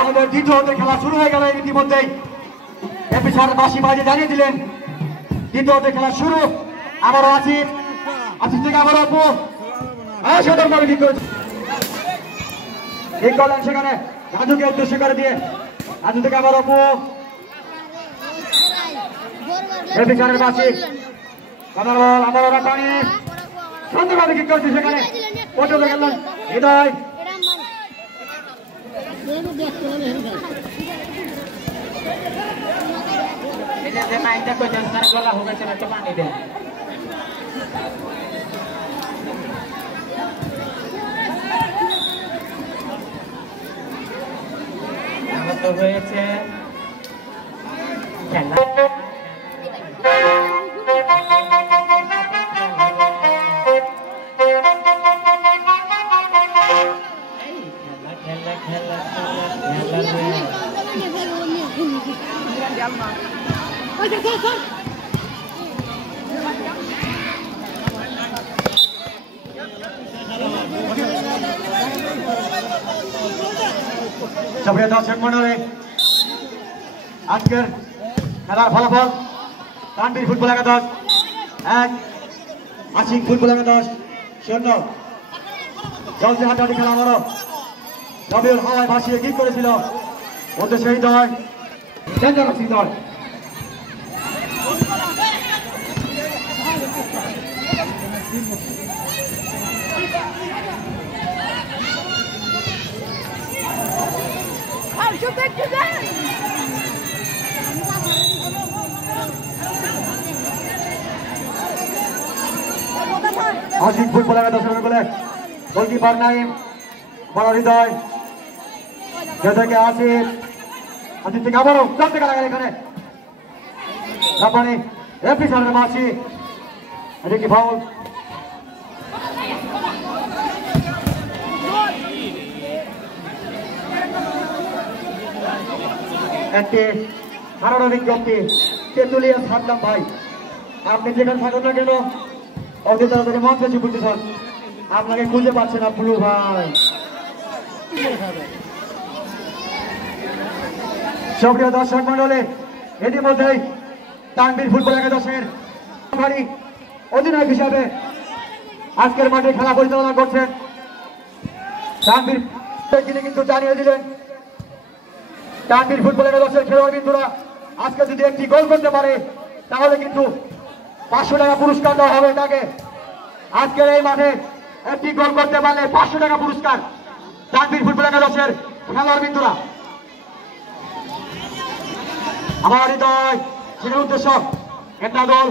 আমাদের দ্বিতীয় খেলা শুরু হয়ে গেল ইতিমধ্যেই এপি স্যার বাসি বাজে জানিয়ে দিলেন দ্বিতীয় খেলা শুরু। আবারও আসিফ থেকে আবারও অপু সতর্কভাবে ঠিক করেছে, ঠিক করলেন সেখানে রাজুকে উদ্দেশ্য করে দিয়ে রাজু থেকে আবার অপু এপি স্যারের বাসি আবার ওরা পানি সুন্দরভাবে ঠিক করেছে সেখানে পর্যন্ত গেলেন হৃদয় হয়েছে খেলা সুপ্রিয় দর্শক মণ্ডলী, আজকের খেলার ফলাফল তানভীর ফুটবল একাদশ 1, আশিক ফুটবল একাদশ 0। জলদি হাঁটাহাঁটি খেলা আবারও রবিউল হাওয়ায় ভাসিয়ে কি করেছিল ওদের সেই দল দল আশিক ফুটবল একাদশের বলে গোলকিপার নাইম বড় হৃদয় থেকে আসিফ থেকে আবারও চলতে গেল এখানে জাপানি এপি স্যারের মাসি এটা কি ফাউল একটি হারানো বিজ্ঞপ্তি তেঁতুলিয়া ছাড়লাম ভাই, আপনি যেখানে থাকুন না কেন অতি তাড়াতাড়ি মঞ্চে উপস্থিত হন, আপনাকে খুঁজে পাচ্ছে না ব্লু ভাই। সুপ্রিয় দর্শক মন্ডলী, ইতিমধ্যেই তানভীর ফুটবল একাদশের অধিনায়ক হিসাবে আজকের মাঠে খেলা পরিচালনা করছেন তানভীর। তিনি কিন্তু জানিয়ে দিলেন তানভীর ফুটবল একাদশের খেলোয়াড় বিন্দুরা আজকে যদি একটি গোল করতে পারে তাহলে কিন্তু 500 টাকা পুরস্কার দেওয়া হবে তাকে। আজকের এই মাঠে একটি গোল করতে পারলে 500 টাকা পুরস্কার তানভীর ফুটবল একাদশের খেলোয়াড় বিন্দুরা। আমার হৃদয় সেটার উদ্দেশ্য একটা দল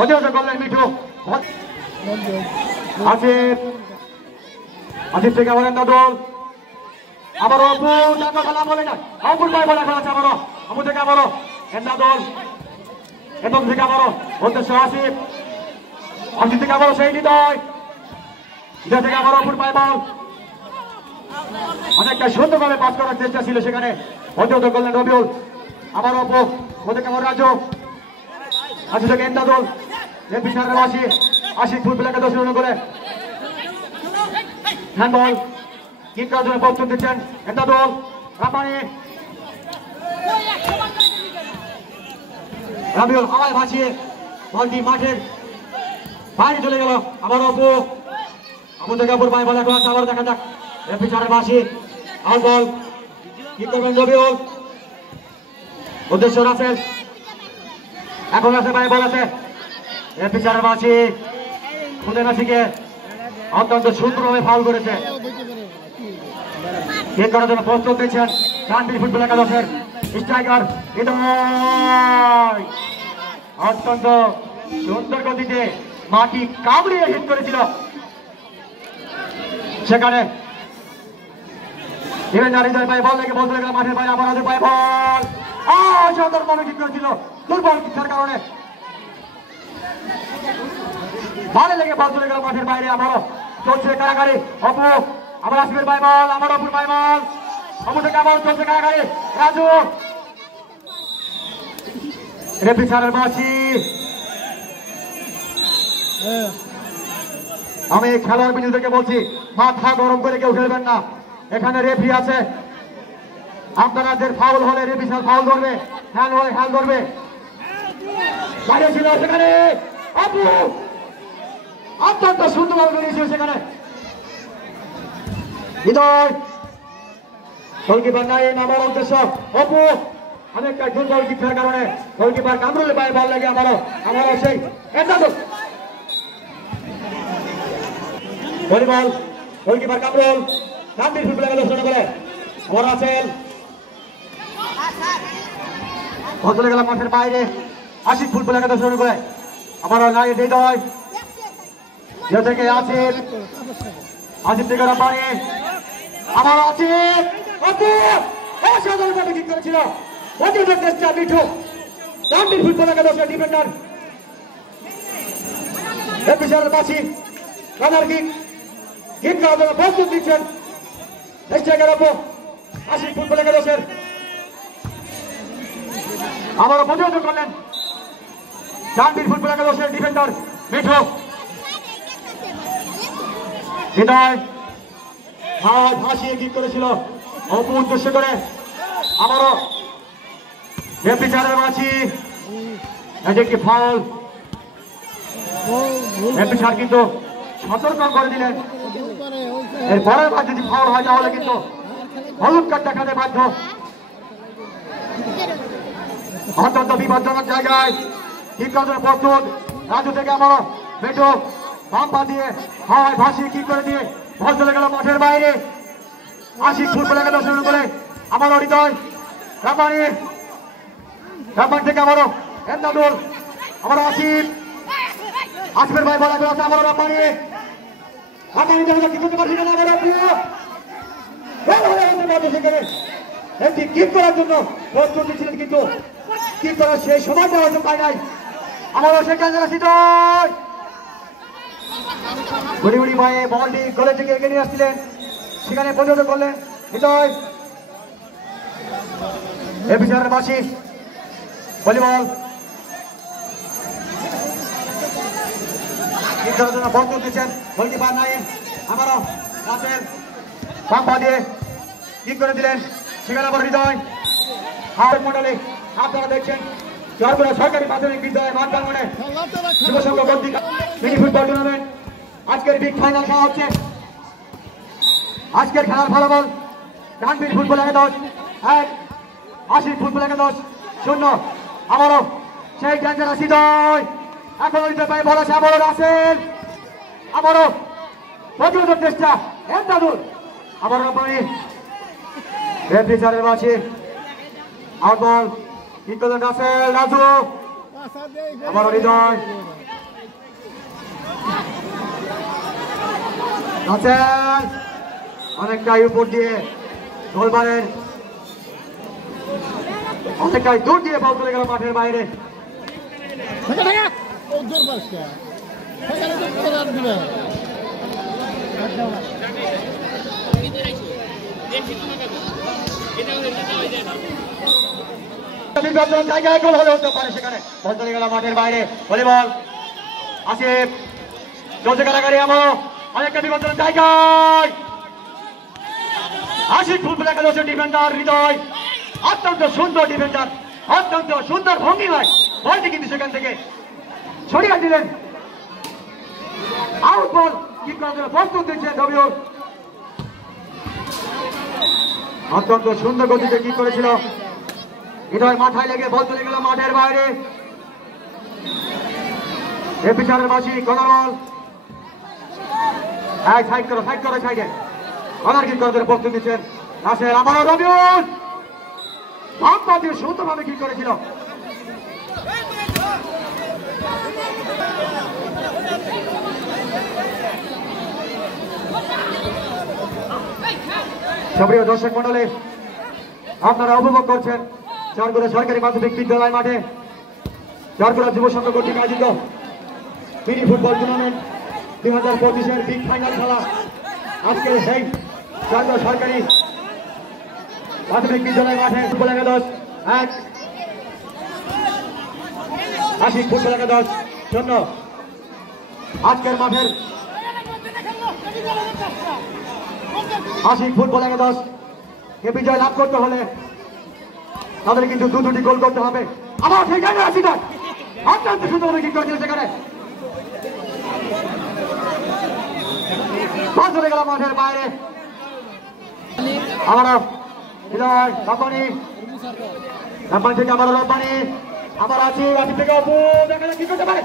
অধিকার করলেন মিঠু আসিফ থেকে আবার একটা দল আবার অপু খেলা বলে না অপুর পায়ে বলা খেলা আছে আবারও অপু থেকে আবারও একটা দল এবং থেকে আবারও উদ্দেশ্য আসিফ থেকে আবারও সেই হৃদয় থেকে আবারও অপুর পায়ে বল অনেকটা সুন্দরভাবে পাস করার চেষ্টা ছিল সেখানে অধিকার করলেন রবিউল আবার অপু থেকে আবার রাজু থেকে একটা দল এপি স্যারের বাসি আশিক ফুটবল একাদশ করে হ্যান্ডবল কিক করার জন্য প্রস্তুত দিচ্ছেন একটা দল রাপানি রবিউল হাওয়ায় ভাসিয়ে বলটি মাঠের বাইরে চলে গেল। আবার অপু থেকে অপুর পায়ে বল এখন আবার দেখা যাক এপি স্যারের বাসি আউট বল কি করবেন রবিউল উদ্দেশ্য রাসেল এখন আছে পায়ে বল আছে এপি স্যারের বাসি খুদে মেসিকে অত্যন্ত সুন্দরভাবে ফাউল করেছে। ঠিক করার জন্য প্রস্তুত দিচ্ছেন তানভীর ফুটবল একাদশের স্ট্রাইকার হৃদয় অত্যন্ত সুন্দর গতিতে মাটি কামড়িয়ে হিট করেছিল সেখানে হৃদয় পায়ে বল লেগে বল চলে গেল মাঠের বাইরে আবার হাতের পায়ে বল সুন্দরভাবে ঠিক করেছিল দুর্বল কিচ্ছার কারণে ভালো লেগে বল চলে গেল মাঠের বাইরে আবারও চলছে কারাগারি অপু আবার আসিফের পায়ে বল আবার অপুর পায়ে বল অপু থেকে আবার চলছে কারাগারি রাজু এপি স্যারের বাসি আমি খেলোয়াড় বিন্দুদেরকে বলছি, মাথা গরম করে কেউ খেলবেন না। এখানে রেফারি আছে, আপনাদের ফাউল হলে রেফারি ফাউল ধরবে, হ্যান্ড হলে হ্যান্ড ধরবে। দাঁড়িয়ে ছিল সেখানে আপু, অত্যন্ত সুন্দরভাবে বেরিয়েছিল সেখানে হৃদয়। গোলকিপার নাই, নামার উদ্দেশ্য অপু অনেকটা দুর্বল কিপারের কারণে গোলকিপার কামরুলের পায়ে বল লাগে। আমারও সেই volleyball, goalkeeper Kamrul Tanvir football একাদশ শুরু করে। আমার আছেন চলে গেলাম মাঠের বাইরে, আশিক ফুটবল একাদশ শুরু করে। আমারও নাই হৃদয় থেকে আসিফ, আসিফ থেকে রাব্বানি, আমার আসিফ অসাধারণভাবে কিক করেছিল। অতিরিক্ত চেষ্টা মিঠু, তানভীর ফুটবল একাদশের ডিফেন্ডার বিশাল বাসি রানার কিক করার জন্য প্রস্তুত দিচ্ছেন আশিক ফুটবল একাদশের। আবারও প্রতিহত করলেন তানভীর ফুটবল একাদশের ডিফেন্ডার মিঠু। হৃদয় ভাসিয়ে কিক করেছিল অপু উদ্দেশ্য করে। আবারও বিচারের মাছি, এটি একটি ফাউল। বিচার কিন্তু সতর্ক করে দিলেন, এর পরের বার যদি ফাউল হয় তাহলে কিন্তু হলুদ কার্ড দেখাতে বাধ্য। অত্যন্ত বিপজ্জনক জায়গায় কিক করার জন্য প্রস্তুত রাজু থেকে। আমারও মেটু বাম পা দিয়ে হয় ভাসিয়ে কিক করে দিয়ে বল চলে গেল মাঠের বাইরে। আশিক ফুটবল একাদশ শুরু করে। আমারও হৃদয় রাব্বানি, রাব্বানি থেকে আমারও এমদাদুল, আমারও আসিফ, আসিফের ভাই বলা আছে। আমারও রাব্বানি, রাব্বানি দেখো কি করতে পারছি না। আমারও সেখানে একটি কিক করার জন্য প্রস্তুত ছিলেন, কিন্তু কিক করার সেই সময়টা হয়তো পায় নাই। আমারও সেখানে গুড়ি গুড়ি ভয়ে বলটি গোলের থেকে এগিয়ে নিয়ে আসছিলেন, সেখানে প্রতিহত করলেন হৃদয়। এ বিচারের বাসি ভলিবল কিক করার জন্য প্রস্তুত দিচ্ছেন গোলকিপার নাইম। আমারও রাসেল বাম পা দিয়ে কিক করে দিলেন, সেখানে আবার হৃদয়। হাওড় মন্ডলী আপনারা দেখছেন চরগুড়া সরকারি প্রাথমিক বিদ্যালয় মাঠ প্রাঙ্গণে যুব সংঘ কর্তৃক মিনি ফুটবল টুর্নামেন্ট আজকের বিগ ফাইনাল খেলা হচ্ছে। আজকের খেলার ফলাফল তানভীর ফুটবল একাদশ 1, আশিক ফুটবল একাদশ 0। আমারও সেই ডেঞ্জারাস হৃদয় এখনো দিতে পারে বলা আছে। আমারও রাসেল, আমারও প্রতিরোধের চেষ্টা এমদাদুল, আমারও রাব্বানি রেফারির বাসি আউট বল কিক করলেন রাসেল, রাজু, আমারও হৃদয়, রাসেল অনেকটাই উপর দিয়ে গোলবারের অনেকটাই দূর দিয়ে বল চলে গেল মাঠের বাইরে। জায়গায় গোল হলে হতে পারে, সেখানে বল চলে গেল মাঠের বাইরে। ভলিবল আসিফ চলছে কারাগারি, আমারও অনেকটা বিপজ্জনক জায়গায় আশিক ফুটবল একাদশের ডিফেন্ডার হৃদয়, অত্যন্ত সুন্দর ডিফেন্ডার, অত্যন্ত সুন্দর ভঙ্গিমায় বলটি কিন্তু সেখান থেকে সরিয়ে দিলেন। আউট বল কিক করার জন্য প্রস্তুত দিচ্ছেন রবিউল। অত্যন্ত সুন্দর গতিতে কিক করেছিল হৃদয়, মাথায় লেগে বল চলে গেল মাঠের বাইরে। এ বিচারের বাসি কনারল সাইড করো সাইডে কনার কিক করার জন্য প্রস্তুত দিচ্ছেন রাসেল। আমারও রবিউল বাম পা দিয়ে সুন্দরভাবে কিক করেছিল। সুপ্রিয় দর্শক মন্ডলী, আপনারা উপভোগ করছেন চরগুড়া সরকারি প্রাথমিক বিদ্যালয় মাঠে চরগুড়া যুব সংঘ কর্তৃক আয়োজিত মিনি ফুটবল টুর্নামেন্ট 2025-এর বিগ ফাইনাল খেলা। আজকের সেই চরগুড়া সরকারি প্রাথমিক বিদ্যালয় মাঠে ফুটবল একাদশ 1, আশিক ফুটবল একাদশ 0। আজকের মাঠের আশিক ফুটবল একাদশ এ বিজয় লাভ করতে হলে তাদের কিন্তু দুটি গোল করতে হবে। আবার ঠিক আছে আসি না অত্যন্ত সুন্দর কিক করেছিল সেখানে বল চলে গেল মাঠের বাইরে। আবারও হৃদয় রব্বানি থেকে আবারও রব্বানি আবার আছে রাশি থেকে অপু দেখা যাক কি করতে পারে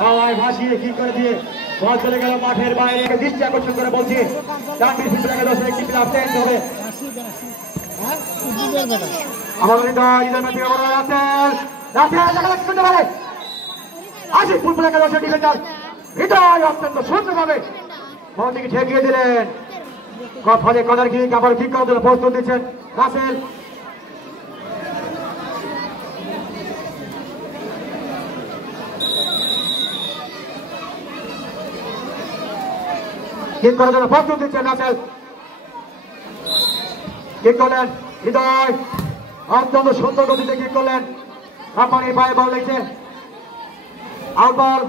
হাওয়ায় ভাসিয়ে কি করে দিয়ে বল চলে গেল মাঠের বাইরে। দৃষ্টি আকর্ষণ করে বলছি ডানপির ফুটবল একাদশের একটি প্লেয়ার চেঞ্জ হবে। আমার হৃদয় ম্যাচ থেকে বড় রাসেল রাসেল দেখা যাক কি করতে পারে। আশিক ফুটবল একাদশের ডিফেন্ডার হৃদয় অত্যন্ত সুন্দরভাবে বলটিকে ঠেকিয়ে দিলেন। ফলে কদার কি আবার ঠিক করার জন্য প্রস্তুত দিচ্ছেন রাসেল। কিক করার জন্য প্রস্তুত দিচ্ছেন রাসেল। কিক করলেন হৃদয় অত্যন্ত সুন্দর গতিতে কিক করলেন। রাব্বানির পায়ে বল লেগেছে আউট বল।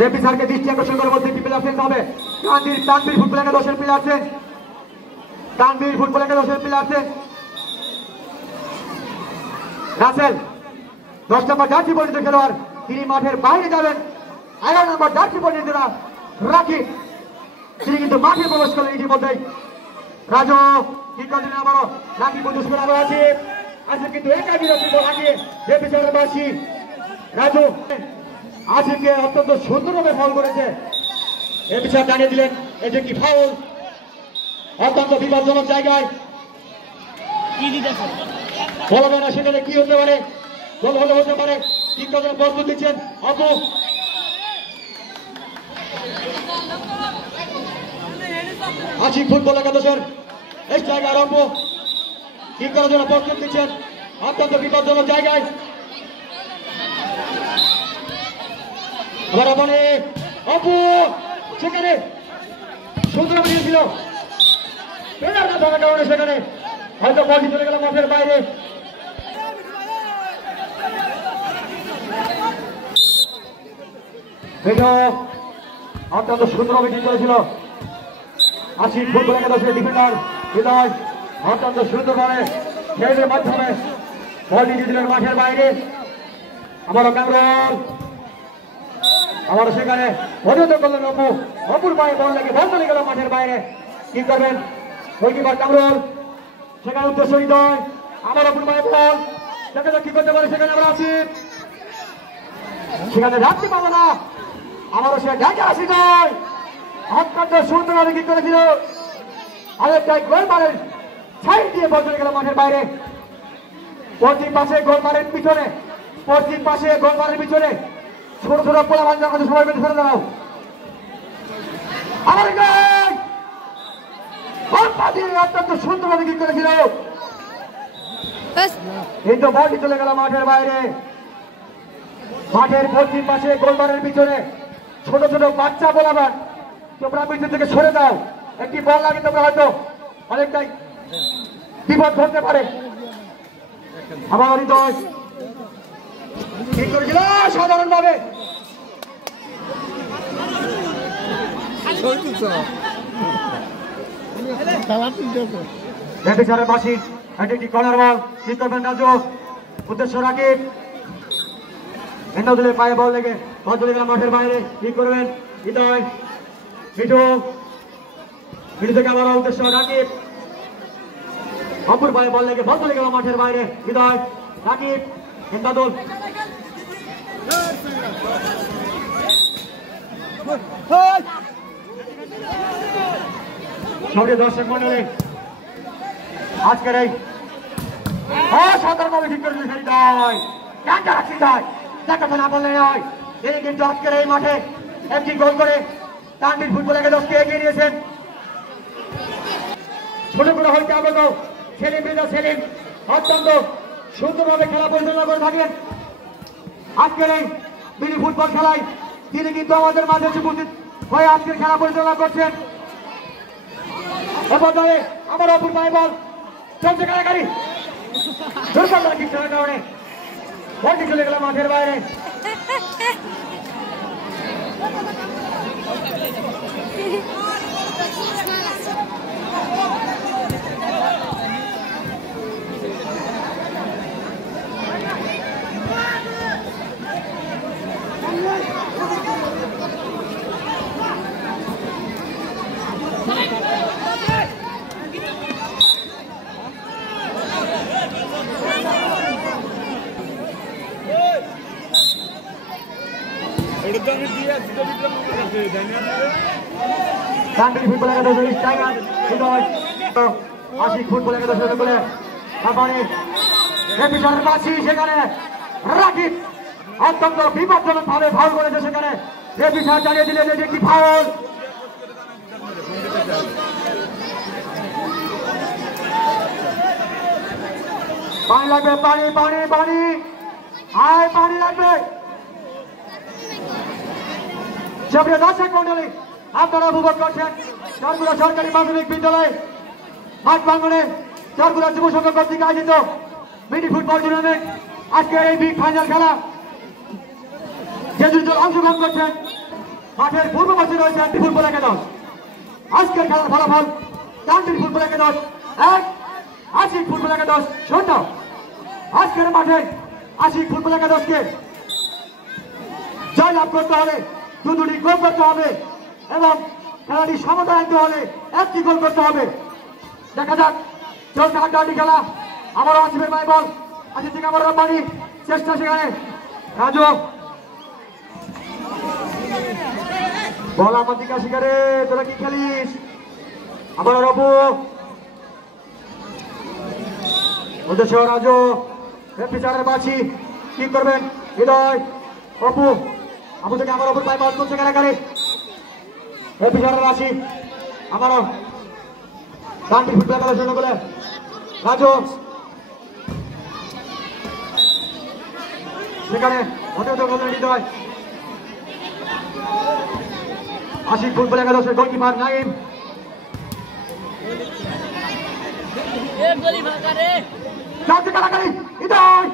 রেফারি স্যারকে দৃষ্টি আকর্ষণ করে বলতে প্লেয়ার চেঞ্জ হবে। তানভীর ফুটবল একাদশের প্লেয়ার চেঞ্জ তানভীর ফুটবল একাদশের প্লেয়ার চেঞ্জ রাসেল 10 নম্বর জার্সি পরিচিত খেলোয়াড় তিনি মাঠের বাইরে যাবেন। 11 নম্বর জার্সি পরিচিত রাকিব তিনি কিন্তু মাঠে প্রবেশ করলেন ইতিমধ্যেই। রাজু কি করলেন আবারও রাকিব প্রদর্শন করে আবার আছে কিন্তু একাই বিরতি বল হারিয়ে রেফারি স্যারের বাসি রাজু আসিফকে অত্যন্ত সুন্দরভাবে ফাউল করেছে। এ বিষয়ে জানিয়ে দিলেন এটি কি ফাউল অত্যন্ত বিপজ্জনক জায়গায় বলবে না সেখানে কি হতে পারে গোল হতে পারে। ঠিক কথা প্রস্তুত দিচ্ছেন অপু আশিক ফুটবল একাদশের স্ট্রাইকার অপু ঠিক করার জন্য প্রস্তুত দিচ্ছেন অত্যন্ত বিপজ্জনক জায়গায়। অপু সেখানে সুন্দর ছিল কারণে সেখানে হয়তো বলটি চলে গেল মাঠের বাইরে। অত্যন্ত সুন্দরভাবে ঠিক করেছিল আশিক ফুটবল একাদশের ডিফেন্ডার হৃদয় অত্যন্ত সুন্দরভাবে খেলের মাধ্যমে বলটি দিয়ে দিলেন মাঠের বাইরে। আবারও কামরুল আবার সেখানে অভিযোগ করলেন অপু অপুর পায়ে বল লেগে বল চলে গেল মাঠের বাইরে। কি করবেন গোলকিপার কামরুল সেখানে উদ্দেশ্য হৃদয় আবার অপুর পায়ে বল দেখা যাক কি করতে পারে। সেখানে আমরা আছি সেখানে রাখতে পাবো না আমারও সে ডাকে আসি নয় অত্যন্ত সুন্দরভাবে কি করেছিল আরেকটাই গোলমারের সাইড দিয়ে বল চলে গেল মাঠের বাইরে। পশ্চিম পাশে গোলমারের পিছনে পশ্চিম পাশে গোলমারের পিছনে ছোট ছোট পোলা বাঞ্জার মধ্যে সবাই মিলে ফেলে দাও আমার অত্যন্ত সুন্দরভাবে কি করেছিল এই তো বলটি চলে গেল মাঠের বাইরে। মাঠের পশ্চিম পাশে গোলমারের পিছনে ছোট ছোট বাচ্চা বলাবার তোমরা পিছন থেকে সরে দাও একটি বল লাগে তোমরা হয়তো অনেকটাই বিপদ ঘটতে পারে। আমার হৃদয় ঠিক করেছিল সাধারণ ভাবে বাসী একটি কর্নার বল ঠিক করবেন রাজু উদ্দেশ্য রাকিব এন্দাদুলের পায়ে বল লেগে বল চলে গেল মাঠের বাইরে। ঠিক করবেন হৃদয় মিঠু মিঠু থেকে আবার উদ্দেশ্য রাকিব অপুর পায়ে বল লেগে বল চলে গেল মাঠের বাইরে। হৃদয় রাকিব এন্দাদুল সৌরীয় দর্শক মন্ডলী আজকের এই অসাধারণভাবে ঠিক করেছিল হৃদয় দেখাতে না বললে নয় তিনি কিন্তু আজকের এই মাঠে একটি গোল করে তানভীর ফুটবল একাদশকে এগিয়ে নিয়েছেন। ছোট করে হইতে আগত সেলিম রেজা সেলিম অত্যন্ত সুন্দরভাবে খেলা পরিচালনা করে থাকেন। আজকের এই মিনি ফুটবল খেলায় তিনি কিন্তু আমাদের মাঝে উপস্থিত হয়ে আজকের খেলা পরিচালনা করছেন। এপর্যায়ে আমার অপুর পায়ে বল চলছে কারাকারি দুর্বল কিক করার কারণে বলটি চলে গেল মাঠের বাইরে। Tanggir football একাদশের স্ট্রাইকার হৃদয় 80 ফুটবল একাদশের গোলে তারপরে রেফারির কাছে সেখানে রাকিব অত্যন্ত বিপজ্জনক ভাবে ফাউল করেছে সেখানে রেফারি জানিয়ে দিলেন যে কি ফাউল পানি লাগবে পানি পানি পানি আয় পানি লাগবে সুপ্রিয় দর্শক মন্ডলী আপনারা উপভোগ করছেন চরগুলা সরকারি প্রাথমিক বিদ্যালয় মাঠ প্রাঙ্গনে চরগুলা যুব সংঘ কর্তৃক আয়োজিত মিনি ফুটবল টুর্নামেন্ট আজকের এই বিগ ফাইনাল খেলা যে দুই দল অংশগ্রহণ করছেন মাঠের পূর্ব পাশে রয়েছে একটি ফুটবল একাদশ আজকের খেলার ফলাফল টাঙ্গির ফুটবল একাদশ 1 আশিক ফুটবল একাদশ 0 আজকের মাঠে আশিক ফুটবল একাদশকে জয় লাভ করতে হলে দুটি গোল করতে হবে এবং খেলাটি সমতা আনতে হলে একটি গোল করতে হবে দেখা যাক চলছে হাড্ডাহাড্ডি খেলা আবারও আসিফের মাই বল আসিফ থেকে আবার রব্বানি চেষ্টা সেখানে রাজু বল আমার দিকে শিকারে তোরা কি খেলিস আবার রবু উদ্দেশ্য রাজু পিছনের বাছি কি করবেন হৃদয় অপু আপু থেকে আমার ওপর পাই বল করছে কারাগারে এই পিছনের রাশি আমারও গানটি ফুটবল খেলা শুরু করে রাজু সেখানে হতে হৃদয় আশিক ফুটবল একাদশের গোলকিপার নাইম কারাগারে হৃদয়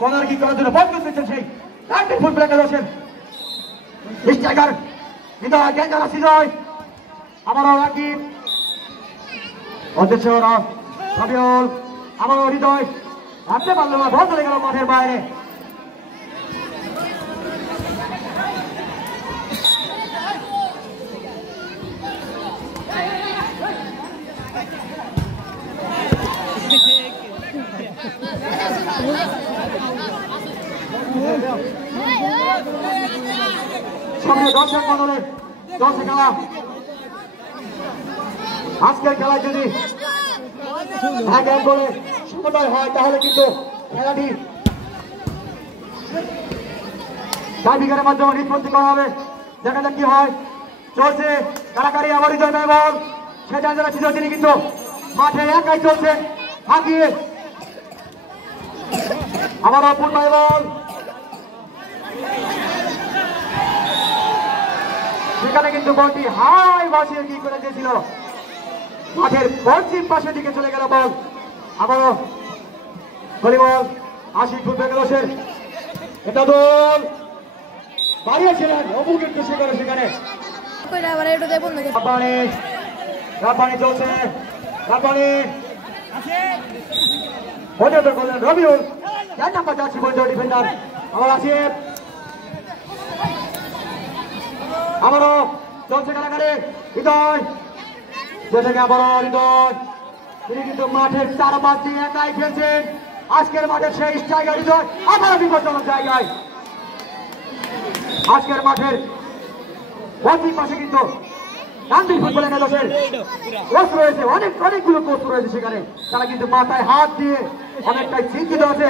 কর্নার কিক করার জন্য বল করতেছেন সেই টাঙ্গির ফুটবল একাদশের স্ট্রাইকার হৃদয় ডেঞ্জারাস হৃদয় আবারও রাকিব অধ্যক্ষ রবিউল আবারও হৃদয় হাঁটতে পারলো না বল চলে গেল মাঠের বাইরে দর্শক মন্ডলে চলছে খেলা আজকের খেলায় যদি এক গোলে সমন্বয় হয় তাহলে কিন্তু খেলাটি টাইব্রেকারের মাধ্যমে নিষ্পত্তি করা হবে দেখা যাক কি হয় চলছে কারাকারি আবার হৃদয় বল সেটা যারা ছিল তিনি কিন্তু মাঠে একাই চলছেন হাঁকিয়ে আবার অপুর বল সেখানে কিন্তু বলটি হাই বাসিয়ে কি করে দিয়েছিল মাঠের পশ্চিম পাশের দিকে চলে গেল বল আবারও ভলিবল আশিক ফুটবল একাদশের এটা দল বাড়িয়েছিলেন অপু কিন্তু সেখানে রাব্বানি চলছে রাব্বানি করলেন রবিউল 4 নাম্বার জার্সি পরিচয় ডিফেন্ডার আবার আসিফ আবারও চলছে কারাগারে হৃদয় থেকে আবারও হৃদয় তিনি কিন্তু মাঠের চারপাশ দিয়ে একাই খেলছেন আজকের মাঠের সেই স্ট্রাইকার হৃদয় আবারও বিপজ্জনক জায়গায় আজকের মাঠের পশ্চিম পাশে কিন্তু টাঙ্গির ফুটবল একাদশের কোচ রয়েছে অনেকগুলো কোচ রয়েছে সেখানে তারা কিন্তু মাথায় হাত দিয়ে অনেকটাই চিন্তিত আছে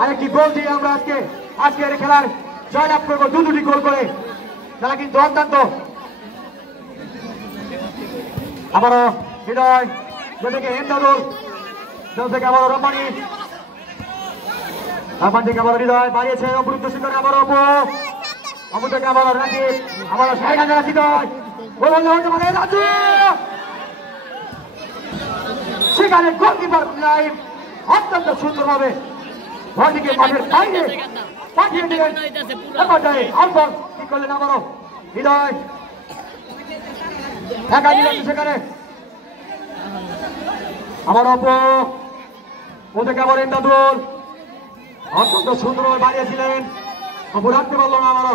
আরেকটি গোল দিয়ে আমরা আজকের খেলার জয়লাভ করবো দুটি গোল করে তারা কিন্তু অত্যন্ত আবারও হৃদয় থেকে হেমদাদুল থেকে আবারও রব্বানি থেকে আবারও হৃদয় বাড়িয়েছে অপরুদ্ধ শিকারে আবারও অপু থেকে আবারও রাখি আবারও হৃদয় সেখানে গোলকিপার লাইন অত্যন্ত সুন্দরভাবে বলটিকে মাঠের বাইরে পাঠিয়ে দিলেন পর্যায়ে আউটবল কি করলেন আবারও হৃদয় একা দিলেন সেখানে আমার ওদেরকে আবার এন্দাদুল অত্যন্ত সুন্দর বানিয়েছিলেন অপু রাখতে পারল না আমারও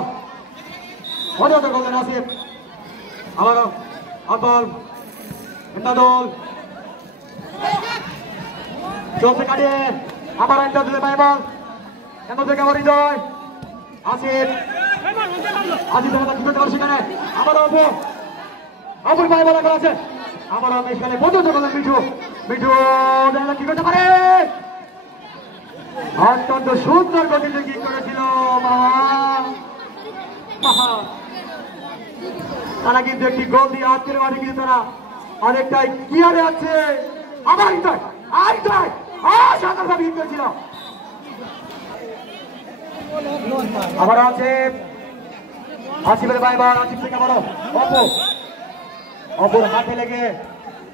অযথা করলেন আসিফ আবারও আউটবল এন্দাদুল চলছে কাটিয়ে আবার এন্দাদুলের পায়ে বল এমন থেকে আবার হৃদয় আসিফ কি করতে পারে সেখানে আবার অপুর পায়ে বলা করা আছে আবার এখানে পর্যন্ত করলেন মিঠু মিঠু কি করতে পারে অত্যন্ত সুন্দর গতিতে কি করেছিল তারা কিন্তু একটি গোল দিয়ে আজকের মাঠে কিন্তু তারা অনেকটাই ক্লিয়ারে আছে আবার হৃদয় অসাধারণভাবে হিট করেছিল আবার আছে আসিফের বাইবার আসিফ থেকে বলো অপর হাতে লেগে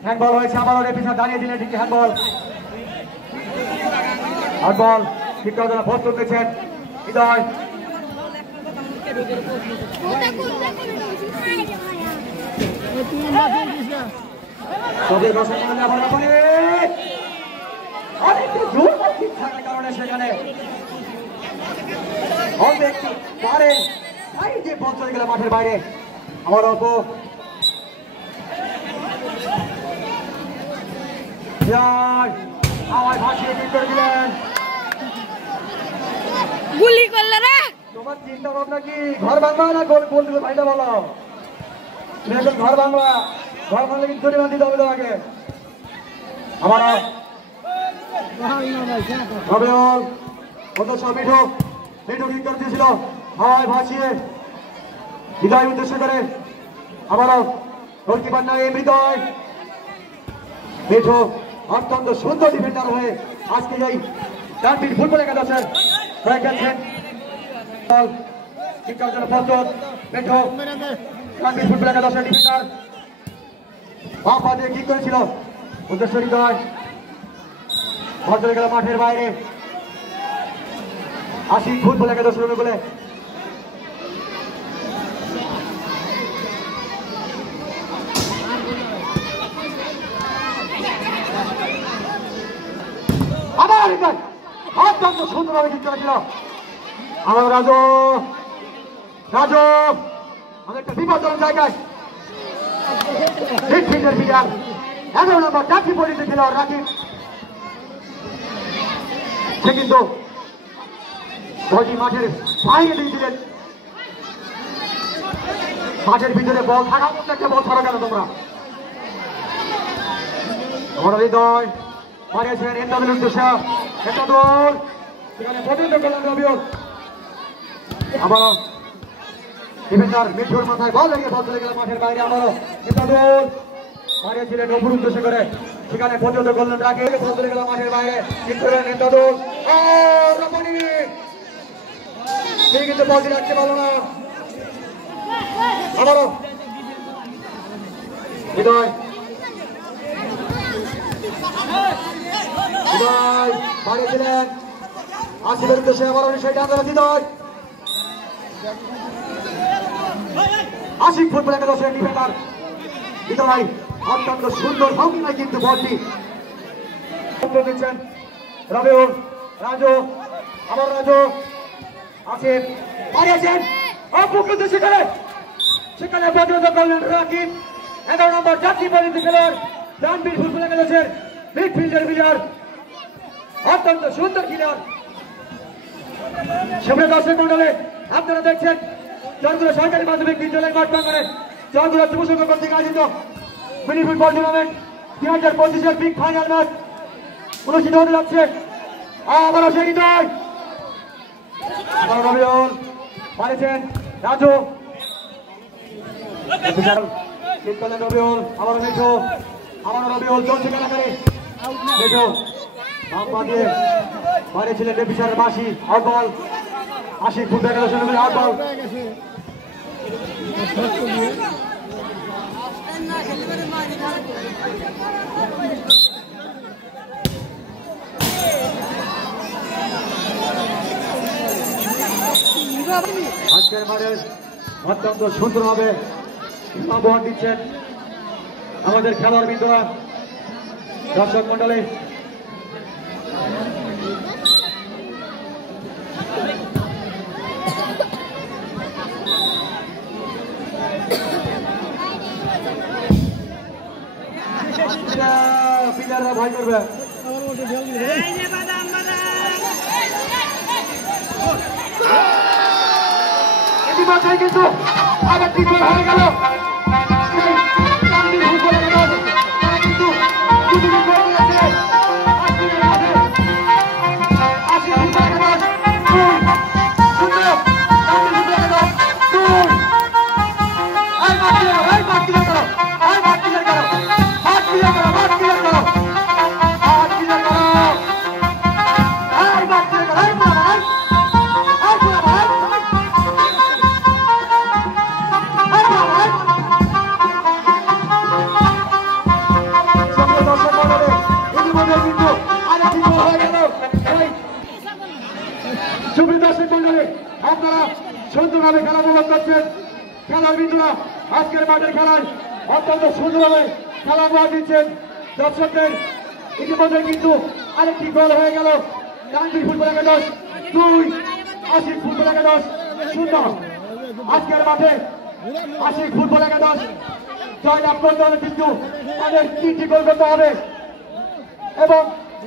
হ্যান্ডবল হয়েছে আবারও রেফারি দাঁড়িয়ে দিলেন ঠিক হ্যান্ডবল হ্যান্ডবল ঠিক করার জন্য প্রস্তুত হয়েছেন হৃদয় কারণে সেখানে বল চলে গেল মাঠের বাইরে আমার অল্প ভাসিয়ে ঠিক করে দিলেন গুলি করলে রে তোমার চিন্তা ভাবনা কি ঘর ভাঙবা না গোল গোল দিলে ভাইটা বলো ঘর ভাঙবা ঘর ভাঙলে কিন্তু জরিমানা দিতে হবে তোমাকে আমার মিঠু মিঠু ঠিক করে দিয়েছিল হাওয়ায় ভাসিয়ে হৃদয় উদ্দেশ্য করে আবারও গোলকিপার নয় হৃদয় মিঠু অত্যন্ত সুন্দর ডিফেন্ডার হয়ে আজকে এই ডানপিট ফুটবল একাদশের হয়ে গেছেন ঠিক করার জন্য প্রস্তুত মিঠু ডানপিট ফুটবল একাদশের ডিফেন্ডার বাম পা দিয়ে ঠিক করেছিল উদ্দেশ্য হৃদয় বল চলে গেল মাঠের বাইরে আসি ফুটবল একাদশের বলে আবার অত্যন্ত সুন্দরভাবে ঠিক করেছিল আমার রাজু রাজু অনেকটা বিপজ্জনক জায়গায় মিডফিল্ডের প্লেয়ার 11 নম্বর জাতীয় পরিচিত খেলোয়াড় রাকিব সে কিন্তু বলটি মাঠের বাইরে দিয়ে দিলেন মাঠের ভিতরে বল থাকা মধ্যে একটা বল ছাড়া কেন তোমরা আমার হৃদয় মারিয়েছেন এন্দাদুল উদ্দেশ্যে এন্দাদুল সেখানে পর্যন্ত করলেন রবিউল আবারও ডিফেন্ডার মিঠুর মাথায় বল লেগে বল চলে গেল মাঠের বাইরে আবারও এন্দাদুল মারিয়েছিলেন অপুর উদ্দেশ্য করে সেখানে পর্যন্ত করলেন রাগে বল চলে গেল মাঠের বাইরে ঠিক করলেন এন্দাদুল রমণী ঠিক কিন্তু বলটি রাখতে পারলো না আবারও হৃদয় হৃদয় বাড়িয়েছিলেন আসিফের উদ্দেশ্যে আবারও সেটা হৃদয় আসিফ ফুটবল একাদশের ডিফেন্ডার হৃদয় অত্যন্ত সুন্দর ভঙ্গিমায় কিন্তু বলটি দিচ্ছেন রবিউল রাজু আবার রাজু আসিফ বাড়িয়েছেন অপুকে সেখানে প্রতিরোধ করলেন রাকিব 11 নম্বর জাতীয় পরিচিত খেলোয়াড় ডানপিট ফুটবল একাদশের মিডফিল্ডের প্লেয়ার অত্যন্ত সুন্দর খেলোয়াড় সুপ্রিয় দর্শক মন্ডলী আপনারা দেখছেন চরগুলো সরকারি মাধ্যমিক বিদ্যালয় মাঠ প্রাঙ্গণে চরগুলো যুব সংঘ কর্তৃক আয়োজিত মিনি ফুটবল টুর্নামেন্ট 2025-এর বিগ ফাইনাল ম্যাচ অনুষ্ঠিত হতে যাচ্ছে আবারও সেই হৃদয় রবিউল মারিয়েছেন রাজু রবিউল আবার মিঠু আবার রবিউল চলছে খেলাকারে মিঠু বাম পা দিয়ে মারিয়েছিলেন ডেভিসারের মাসি আউট বল আসি ফুটবল একাদশের আউট বল আজকের মাঠে অত্যন্ত সুন্দরভাবে আবহাওয়া দিচ্ছেন আমাদের খেলোয়াড় বৃন্দরা, দর্শক মন্ডলী। প্লেয়াররা ভয় করবে। ইতিমধ্যে কিন্তু আবার কি গোল হয়ে গেল। আপনারা সুন্দরভাবে খেলা উপভোগ করছেন। খেলার বিন্দুরা আজকের মাঠের খেলায় অত্যন্ত সুন্দরভাবে খেলা উপহার দিচ্ছেন দর্শকদের। ইতিমধ্যে কিন্তু আরেকটি গোল হয়ে গেল। টাঙ্গির ফুটবল একাদশ 2, আশিক ফুটবল একাদশ 0। আজকের মাঠে আশিক ফুটবল একাদশ জয়লাভ করতে হলে কিন্তু তাদের 3টি গোল করতে হবে এবং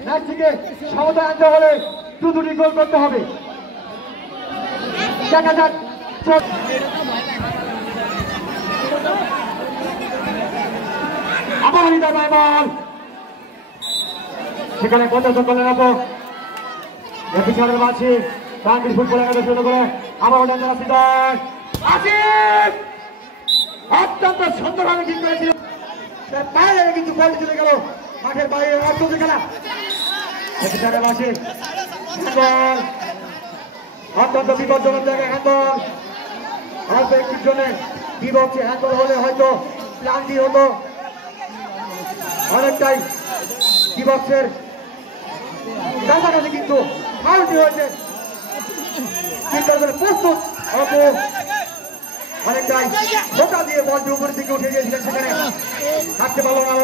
ম্যাচটিকে সমতায় আনতে হলে 2টি গোল করতে হবে। দেখা যাক আবার বল সেখানে প্রদর্শন করলেন পিছনের মাঝে টাঙ্গির ফুটবল একাদশ শুরু করে আবার অত্যন্ত সুন্দরভাবে ঠিক করেছিল। বাইরে কিন্তু বল চলে গেল মাঠের বাইরে খেলা। পিছনের মাঝে অত্যন্ত বিপজ্জনক জায়গায় হ্যান্ডবল। অল্প একটির জন্য বিপক্ষে হ্যান্ডবল হলে হয়তো ক্লান্তি হতো, অনেকটাই বিপক্ষের কাছাকাছি কিন্তু ফাউলটি হয়েছে। প্রস্তুত অনেকটাই ধোকা দিয়ে বলটি উপরের দিকে উঠে গিয়েছিলেন, সেখানে থাকতে পারল না।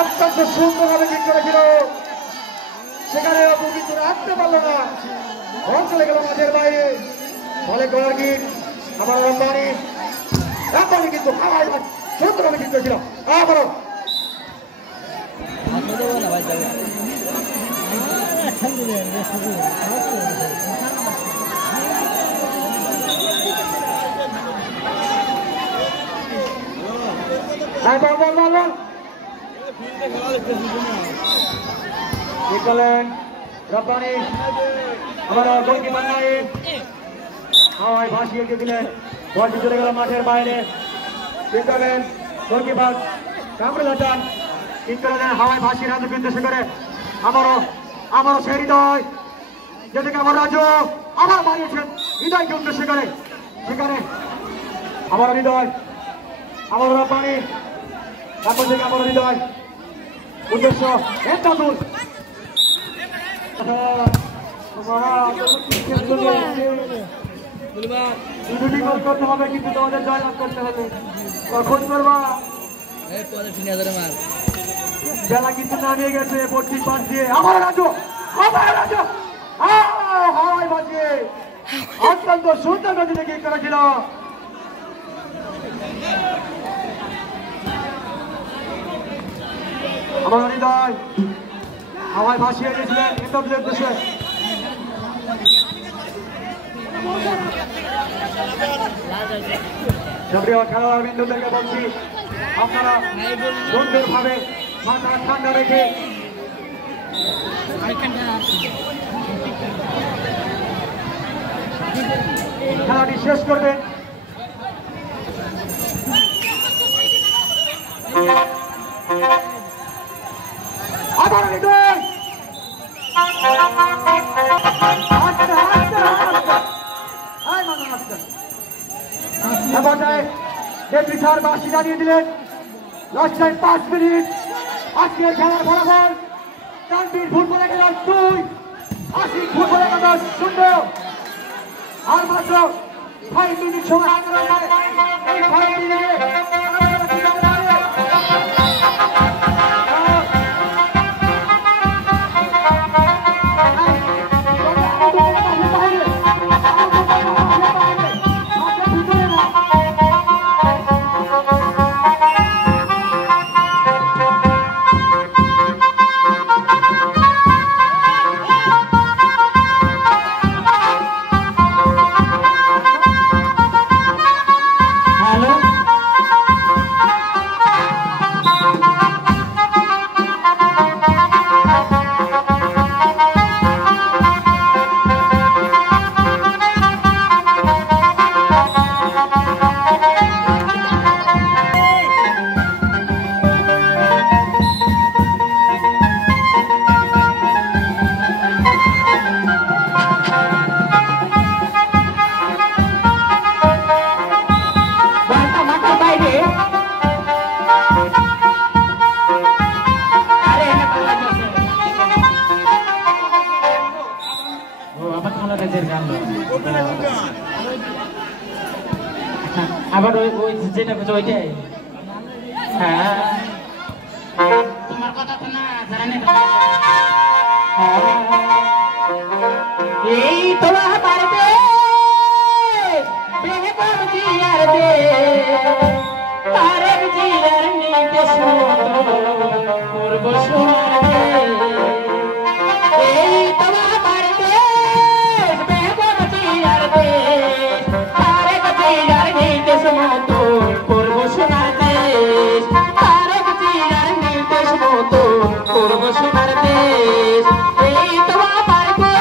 অত্যন্ত সুন্দরভাবে ঠিক করেছিল, সেখানে অপু কিন্তু রাখতে পারলো না, বল চলে গেল মাঠের বাইরে। ফলে করার কি আমার রাব্বানি কিন্তু হাওয়ায় সুন্দরভাবে ঠিক করেছিল। আবারও রব্বানি আবার গোলকিপার নাইম হাওয়ায় ভাসিয়ে দিলেন, বলটি চলে গেল মাঠের বাইরে। গোলকিপার কামরুল হাসান ঠিক করে দেন, হাওয়ায় ভাসিয়ে রাজুকে উদ্দেশ্য করে আবারও সে হৃদয়, যেদিকে আমার রাজু আবার মারিয়েছেন হৃদয়কে উদ্দেশ্য করে, সেখানে আবার হৃদয়, আবার রব্বানি, তারপর থেকে আবার হৃদয় উদ্দেশ্য এন্টাদুল। দুটি গোল করতে হবে, কিন্তু তোমাদের জয়লাভ করতে হবে। কখন করবা? বেলা কিন্তু নামিয়ে গেছে, পশ্চিম পাশ দিয়ে আমার রাজু হাওয়ায় বাজিয়ে অত্যন্ত সুন্দর গতিতে কিক করেছিল। আমার হৃদয় হাওয়ায় ভাসিয়ে দিয়েছিলেন ইন্টারভিউর উদ্দেশ্যে। প্রিয় খেলোয়াড় বিন্দুদেরকে বলছি, আপনারা সুন্দরভাবে মাথা ঠান্ডা রেখে খেলাটি শেষ করবেন। আবার বাসি জানিয়ে দিলেন লাস্ট টাইম 5 মিনিট। আজকের খেলার ফলাফল টাঙ্গির ফুটবল একাদশ 2, আশিক ফুটবল একাদশ 0 আর মাত্র 5 মিনিট সময় হাতে রয়েছে এই 5 মিনিটে আবার ওই যেটা বলছো ওইটাই হ্যাঁ তোমার কথা তো না জানে এই তোমার পারবে বেহে কম জিয়ার দে তারেক জিয়ার নিতে শুনো করব সোনার দে এই তোমার পারবে বেহে কম জিয়ার দে তারেক জিয়ার নিতে শুনো করব সোনার দেশ তারেক জিয়ার নিতে শুনো করব সোনার দেশ এই তোমার পারবে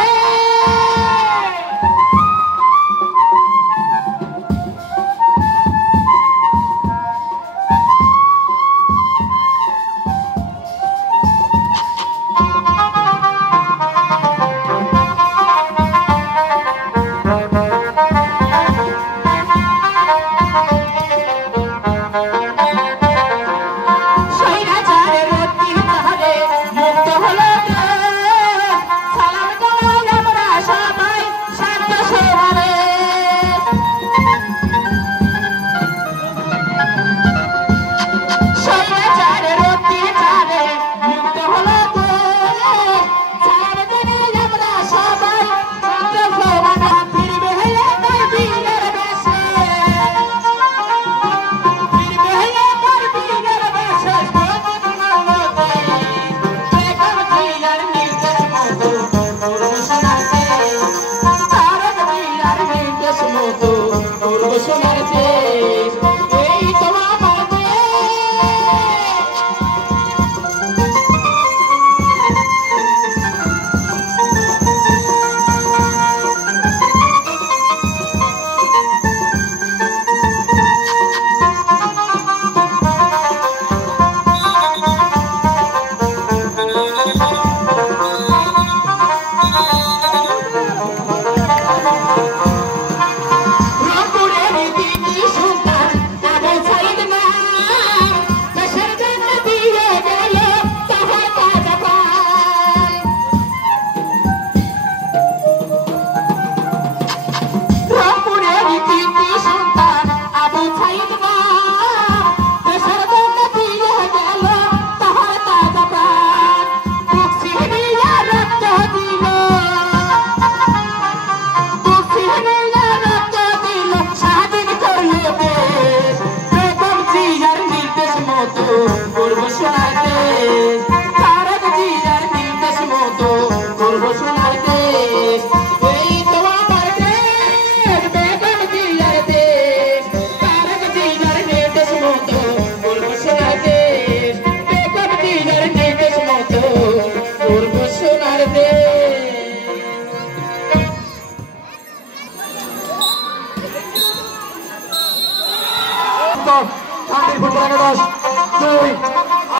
ফুটবল একাদশ